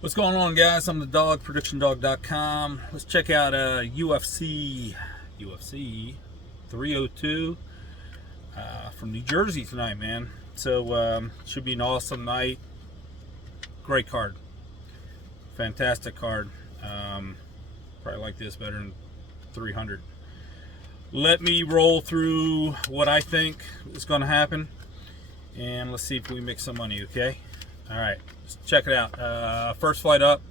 What's going on, guys? I'm the dog, PredictionDog.com. Let's check out UFC 302 from New Jersey tonight, man. So should be an awesome night. Great card, fantastic card. Probably like this better than 300. Let me roll through what I think is going to happen, and let's see if we make some money. Okay. All right, let's check it out. First fight up,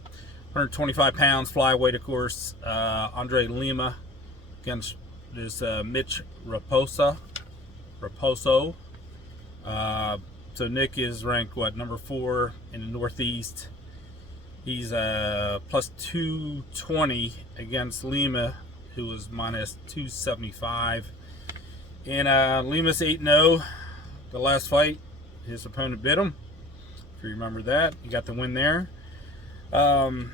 125 pounds, flyweight, of course. Andre Lima against this Mitch Raposo. So Nick is ranked, what, number 4 in the Northeast. He's plus 220 against Lima, who was minus 275. And Lima's 8-0. The last fight, his opponent bit him. If you remember that, he got the win there. I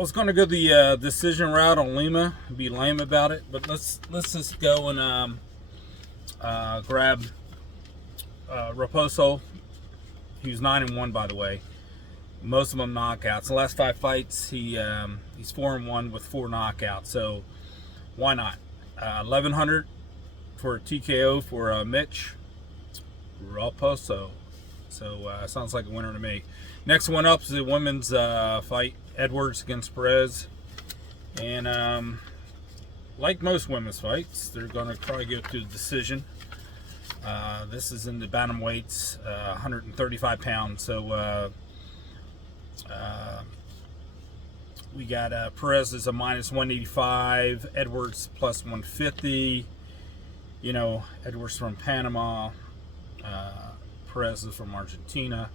was going to go the decision route on Lima, be lame about it, but let's just go and grab Raposo. He was 9-1, by the way. Most of them knockouts. The last 5 fights, he's 4-1 with 4 knockouts. So why not? 1100 for a TKO for Mitch Raposo. So sounds like a winner to me. Next one up is the women's fight, Edwards against Perez. And like most women's fights, they're going to probably go to the decision. This is in the bantamweights, 135 pounds. So we got Perez is a minus 185, Edwards plus 150. Edwards from Panama. Perez is from Argentina.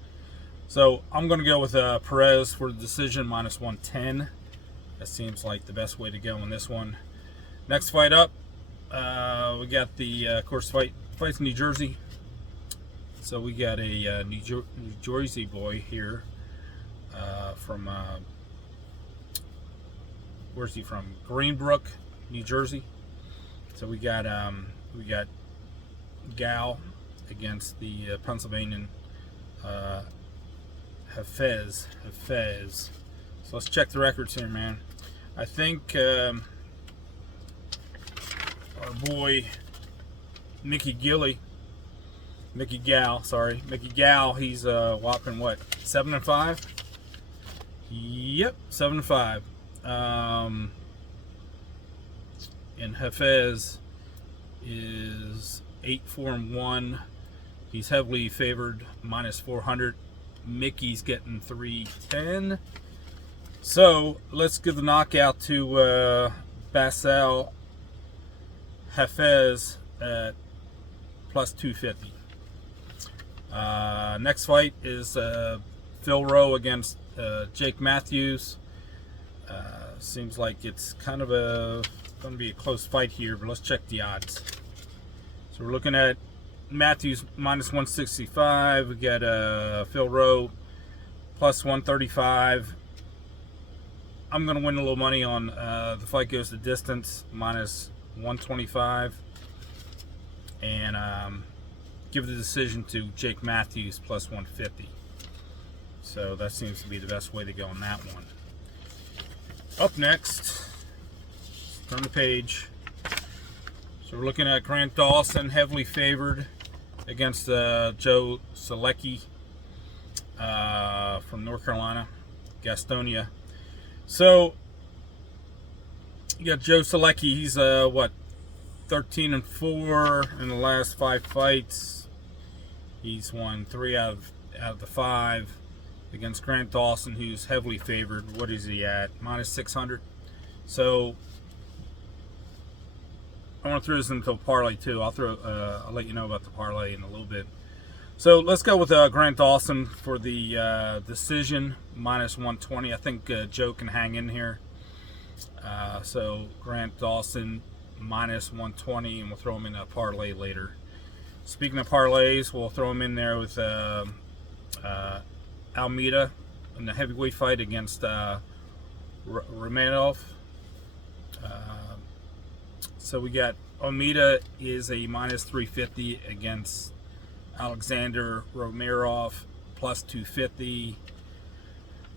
So I'm going to go with Perez for the decision, minus 110. That seems like the best way to go in this one. Next fight up, we got the, of course, fights in New Jersey. So we got a New Jersey boy here from, where's he from? Greenbrook, New Jersey. So we got Gal against the Pennsylvanian Hafez. So let's check the records here, man. I think our boy Mickey Gal, he's whopping what, 7-5? Yep, 7-5. And Hafez is 8-4-1. He's heavily favored, minus 400. Mickey's getting 310. So let's give the knockout to Basel Hafez at plus 250. Next fight is Phil Rowe against Jake Matthews. Seems like it's kind of going to be a close fight here, but let's check the odds. So we're looking at Matthews minus 165. We got Phil Rowe plus 135. I'm going to win a little money on the fight goes the distance, minus 125. And give the decision to Jake Matthews plus 150. So that seems to be the best way to go on that one. Up next, turn the page. So we're looking at Grant Dawson, heavily favored against Joe Selecki from North Carolina, Gastonia. So you got Joe Selecki. He's 13-4 in the last 5 fights. He's won 3 out of the 5 against Grant Dawson, who's heavily favored. What is he at? Minus 600. So I want to throw this into a parlay too. I'll let you know about the parlay in a little bit. So let's go with Grant Dawson for the decision, minus 120. I think Joe can hang in here. So Grant Dawson minus 120, and we'll throw him in a parlay later. Speaking of parlays, we'll throw him in there with Almeida in the heavyweight fight against Romanov. So we got Almeida is a minus 350 against Alexander Romanov plus 250.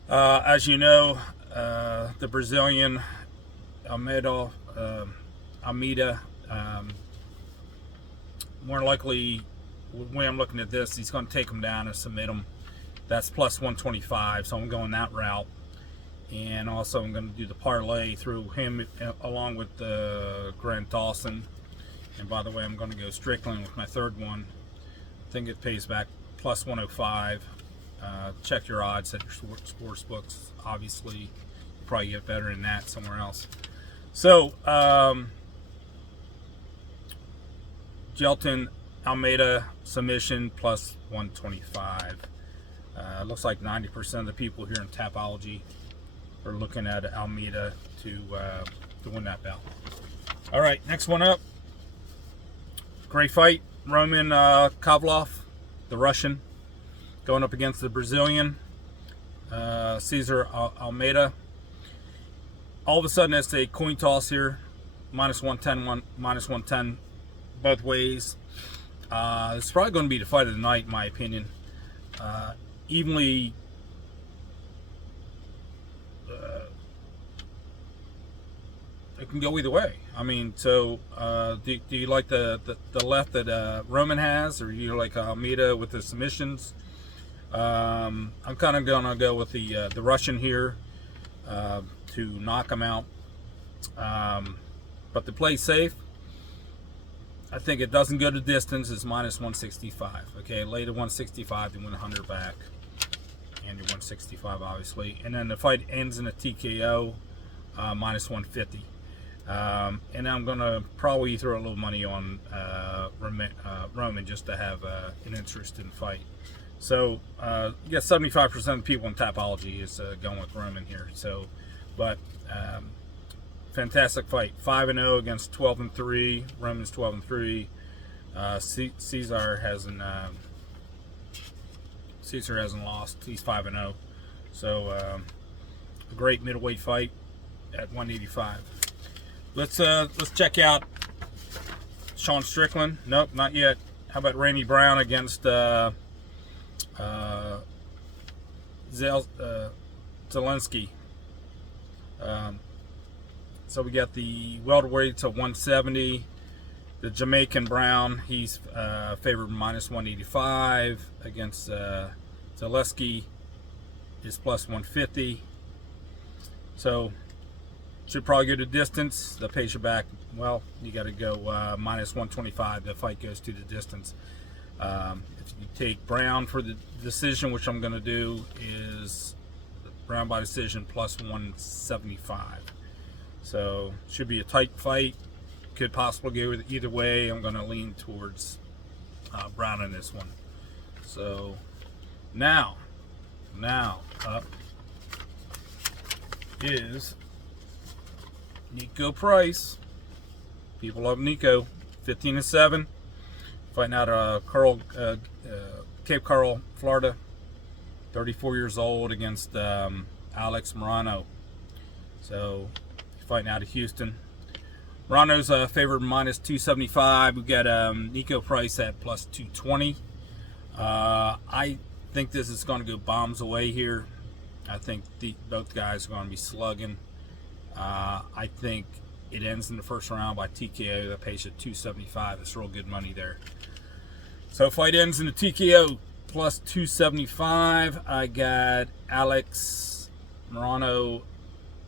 As you know, the Brazilian Almeida, more likely, the way I'm looking at this, he's going to take him down and submit him. That's plus 125, so I'm going that route. And also I'm going to do the parlay through him along with Grant Dawson. And by the way, I'm going to go Strickland with my third one. I think it pays back plus 105. Check your odds at your sports books. Obviously, you probably get better than that somewhere else. So, Gelton Almeida submission plus 125. Looks like 90% of the people here in Tapology are looking at Almeida to win that bout. All right, next one up. Great fight. Roman Kovalev, the Russian, going up against the Brazilian Cesar Almeida. All of a sudden, it's a coin toss here. Minus 110, minus 110 both ways. It's probably going to be the fight of the night, in my opinion. Evenly it can go either way. I mean, so do you like the left that Roman has, or do you like Almeida with the submissions? I'm kind of going to go with the Russian here to knock him out. But to play safe, I think it doesn't go to distance. It's minus 165. Okay, lay to 165 to win 100 back, and you're 165 obviously. And then the fight ends in a TKO, minus 150. And I'm gonna probably throw a little money on Roman just to have an interest in the fight. So yeah, 75% of the people in Tapology is going with Roman here. So, but fantastic fight. 5-0 against 12-3. Roman's 12-3. Cesar hasn't lost. He's 5-0. So a great middleweight fight at 185. Let's check out Sean Strickland. Nope, not yet. How about Randy Brown against Zelensky? So we got the welterweight to 170. The Jamaican Brown, he's favored minus 185 against Zelensky is plus 150. So should probably go to distance. The pays you back. Well, you got to go minus 125. The fight goes to the distance. If you take Brown for the decision, which I'm going to do, is Brown by decision plus 175. So should be a tight fight. Could possibly go either way. I'm going to lean towards Brown in this one. So now up is Nico Price. People love Nico. 15-7. Fighting out of Cape Coral, Florida. 34 years old against Alex Morano. So fighting out of Houston. Morano's favored minus 275. We got Nico Price at plus 220. I think this is going to go bombs away here. I think both guys are going to be slugging. I think it ends in the first round by TKO. That pays at 275. It's real good money there. So fight ends in the TKO plus 275. I got Alex Morano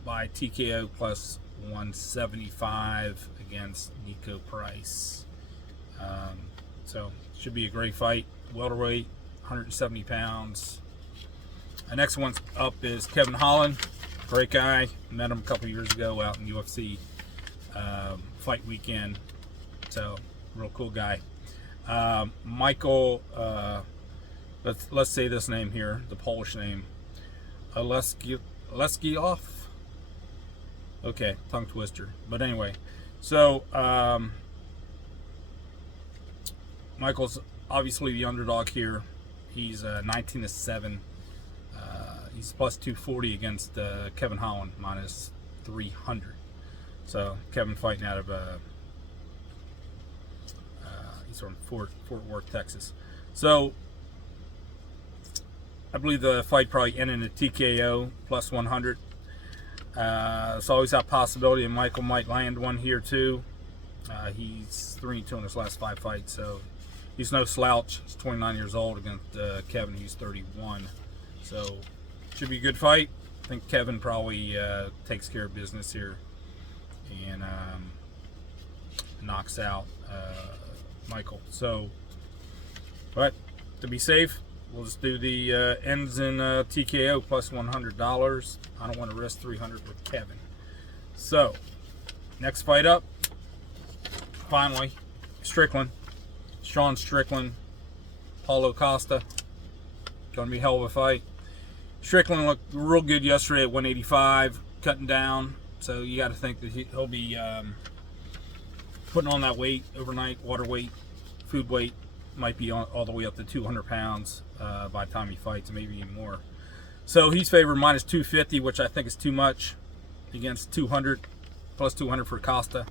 by TKO plus 175 against Nico Price. So should be a great fight. Welterweight, 170 pounds. The next one's up is Kevin Holland. Great guy. Met him a couple years ago out in UFC fight weekend. So real cool guy. Michael, let's say this name here, the Polish name, Leskioff. Okay, tongue twister. But anyway, so Michael's obviously the underdog here. He's 19-7. He's plus 240 against Kevin Holland, minus 300. So Kevin fighting out of he's from Fort Worth, Texas. So I believe the fight probably ended in a TKO plus 100. There's always that possibility, and Michael might land one here too. He's 3-2 in his last 5 fights, so he's no slouch. He's 29 years old against Kevin, who's 31. So should be a good fight. I think Kevin probably takes care of business here and knocks out Michael. So, but to be safe, we'll just do the ends in TKO plus $100. I don't want to risk $300 with Kevin. So, next fight up, finally, Strickland. Sean Strickland, Paulo Costa. Going to be a hell of a fight. Strickland looked real good yesterday at 185, cutting down. So you got to think that he'll be putting on that weight overnight, water weight, food weight. Might be all the way up to 200 pounds by the time he fights, maybe even more. So he's favored minus 250, which I think is too much against 200, plus 200 for Costa.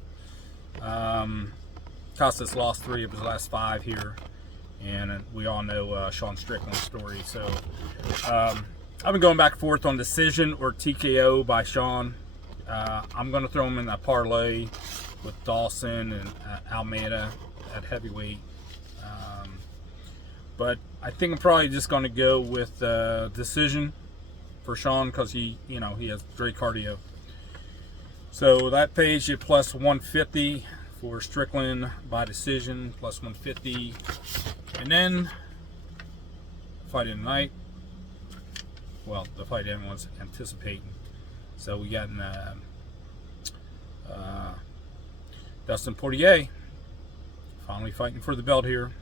Costa's lost 3 of his last 5 here, and we all know Sean Strickland's story. So I've been going back and forth on decision or TKO by Sean. I'm going to throw him in that parlay with Dawson and Almeida at heavyweight. But I think I'm probably just going to go with decision for Sean because he has great cardio. So that pays you plus 150 for Strickland by decision, plus 150. And then fight of the night. Well, the fight everyone's anticipating. So we got Dustin Poirier finally fighting for the belt here.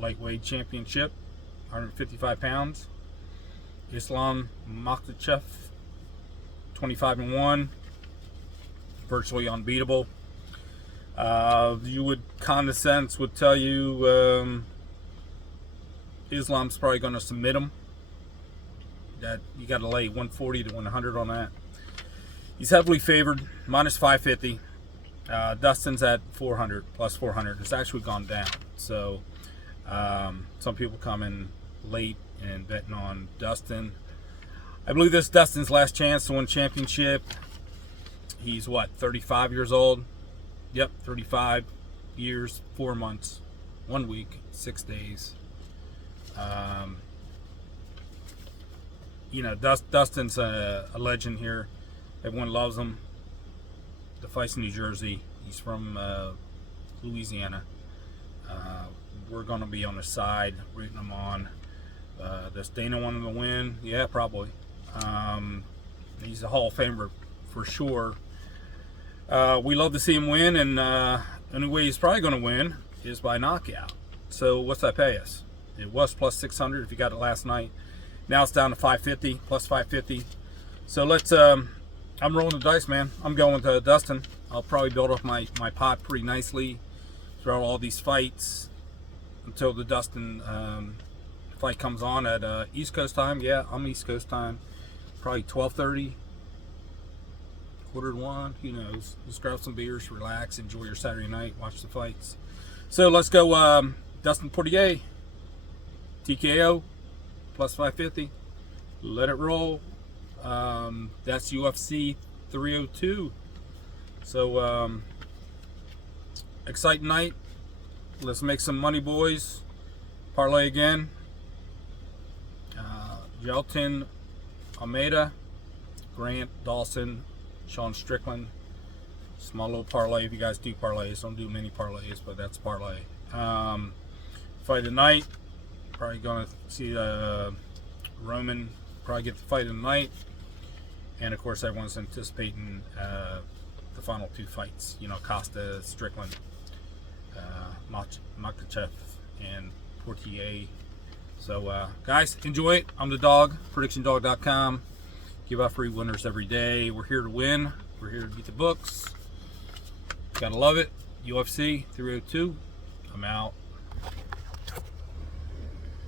Lightweight championship, 155 pounds. Islam Makhachev, 25-1, virtually unbeatable. You would condescend would tell you Islam's probably going to submit him. That you got to lay 140 to 100 on that. He's heavily favored, minus 550. Dustin's at 400, plus 400. It's actually gone down. So some people come in late and betting on Dustin. I believe this is Dustin's last chance to win championship. He's what, 35 years old? Yep, 35 years, 4 months, 1 week, 6 days. Dustin's a legend here. Everyone loves him. The fight's in New Jersey. He's from Louisiana. We're going to be on his side, rooting him on. Does Dana want him to win? Yeah, probably. He's a Hall of Famer for sure. We love to see him win, and the only way he's probably going to win is by knockout. So what's that pay us? It was plus 600 if you got it last night. Now it's down to 550, plus 550. So let's, I'm rolling the dice, man. I'm going with Dustin. I'll probably build up my pot pretty nicely throughout all these fights until the Dustin fight comes on at East Coast time. Yeah, I'm East Coast time. Probably 12:30, quarter to 1. Who knows? Just grab some beers, relax, enjoy your Saturday night, watch the fights. So let's go Dustin Poirier, TKO, plus 550. Let it roll. That's UFC 302. So exciting night. Let's make some money, boys. Parlay again. Jelton, Almeida, Grant, Dawson, Sean Strickland. Small little parlay. If you guys do parlays, don't do many parlays, but that's parlay. Fight of the night. Probably gonna see Roman probably get the fight of the night, and of course everyone's anticipating the final 2 fights. Costa, Strickland, Makhachev, and Poirier. So guys, enjoy it. I'm the dog, PredictionDog.com. Give out free winners every day. We're here to win. We're here to beat the books. Gotta love it. UFC 302. I'm out.